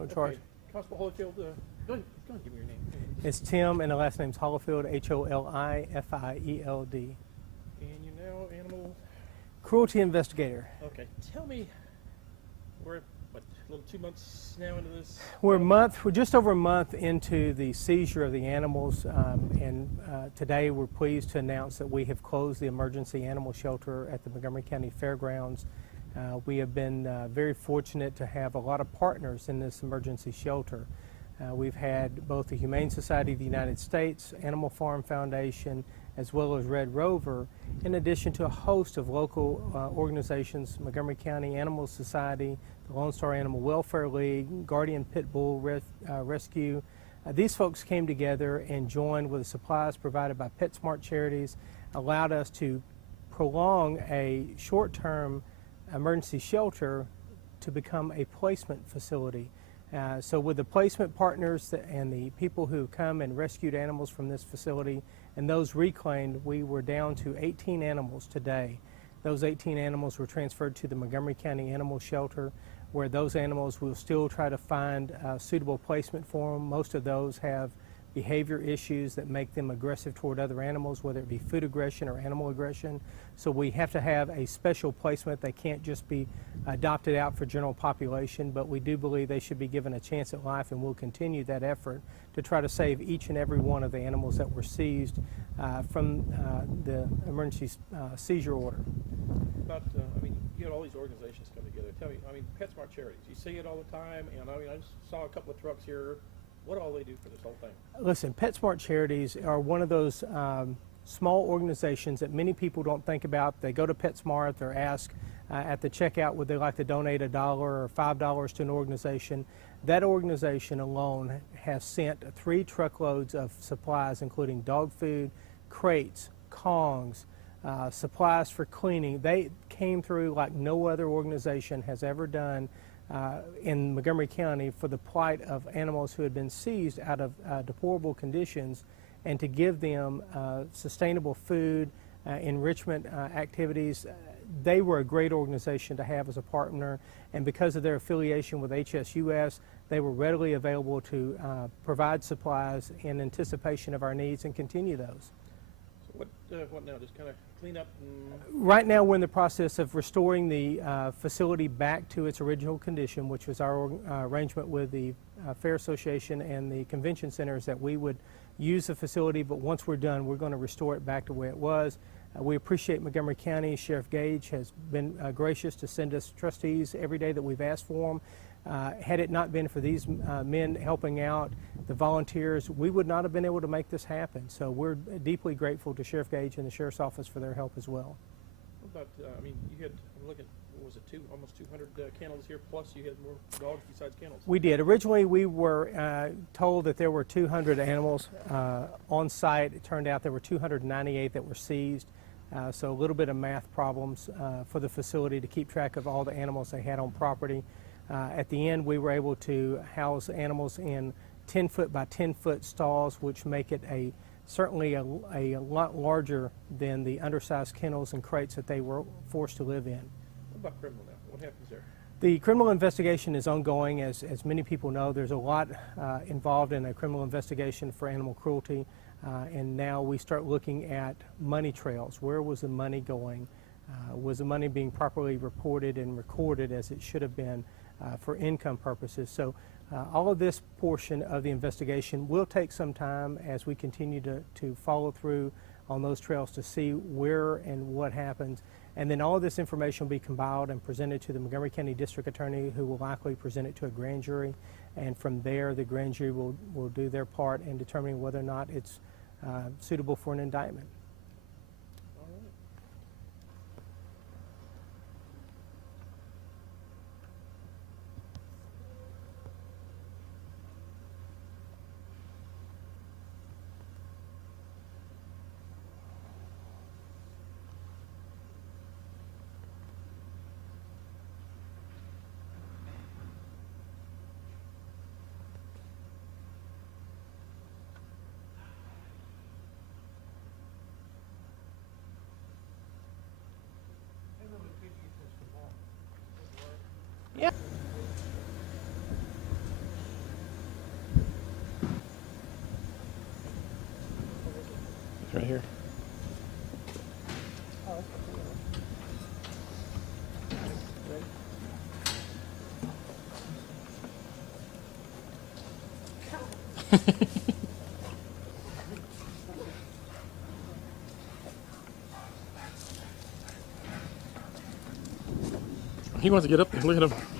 No charge. Okay. Constable Holifield, go ahead, give me your name. It's Tim, and the last name's Holifield, Holifield. And you now animal. Cruelty investigator. Okay, tell me, we're what, a little 2 months now into this? We're just over a month into the seizure of the animals, and today we're pleased to announce that we have closed the emergency animal shelter at the Montgomery County Fairgrounds. We have been very fortunate to have a lot of partners in this emergency shelter. We've had both the Humane Society of the United States, Animal Farm Foundation, as well as Red Rover, in addition to a host of local organizations, Montgomery County Animal Society, the Lone Star Animal Welfare League, Guardian Pit Bull Rescue. These folks came together and joined with the supplies provided by PetSmart Charities, allowed us to prolong a short-term emergency shelter to become a placement facility. So with the placement partners and the people who come and rescued animals from this facility and those reclaimed, we were down to 18 animals today. Those 18 animals were transferred to the Montgomery County Animal Shelter, where those animals will still try to find suitable placement for them. Most of those have behavior issues that make them aggressive toward other animals, whether it be food aggression or animal aggression. So we have to have a special placement. They can't just be adopted out for general population, but we do believe they should be given a chance at life, and we'll continue that effort to try to save each and every one of the animals that were seized from the emergency seizure order. About, you had all these organizations come together. Tell me, PetSmart Charities, you see it all the time, and I just saw a couple of trucks here. What all they do for this whole thing? Listen, PetSmart Charities are one of those small organizations that many people don't think about. They go to PetSmart, they're asked at the checkout would they like to donate $1 or $5 to an organization. That organization alone has sent 3 truckloads of supplies, including dog food, crates, Kongs, supplies for cleaning. They came through like no other organization has ever done in Montgomery County for the plight of animals who had been seized out of deplorable conditions, and to give them sustainable food, enrichment activities. They were a great organization to have as a partner, and because of their affiliation with HSUS, they were readily available to provide supplies in anticipation of our needs and continue those. So what now, just kind of clean up? Right now we're in the process of restoring the facility back to its original condition, which was our arrangement with the Fair Association and the convention centers that we would use the facility, but once we're done, we're going to restore it back to where it was. We appreciate Montgomery County. Sheriff Gage has been gracious to send us trustees every day that we've asked for them. Had it not been for these men helping out, the volunteers, we would not have been able to make this happen. So we're deeply grateful to Sheriff Gage and the Sheriff's Office for their help as well. What about, you had, I'm looking, what was it, almost 200 kennels here, plus you had more dogs besides kennels? We did. Originally, we were told that there were 200 animals on site. It turned out there were 298 that were seized. So a little bit of math problems for the facility to keep track of all the animals they had on property. At the end, we were able to house animals in 10-foot by 10-foot stalls, which make it certainly a lot larger than the undersized kennels and crates that they were forced to live in. What about criminal now? What happens there? The criminal investigation is ongoing. As many people know, there's a lot involved in a criminal investigation for animal cruelty, and now we start looking at money trails. Where was the money going? Was the money being properly reported and recorded as it should have been for income purposes? So all of this portion of the investigation will take some time as we continue to follow through on those trails to see where and what happens. And then all of this information will be compiled and presented to the Montgomery County District Attorney, who will likely present it to a grand jury. And from there, the grand jury will do their part in determining whether or not it's suitable for an indictment. here. He wants to get up there. Look at him.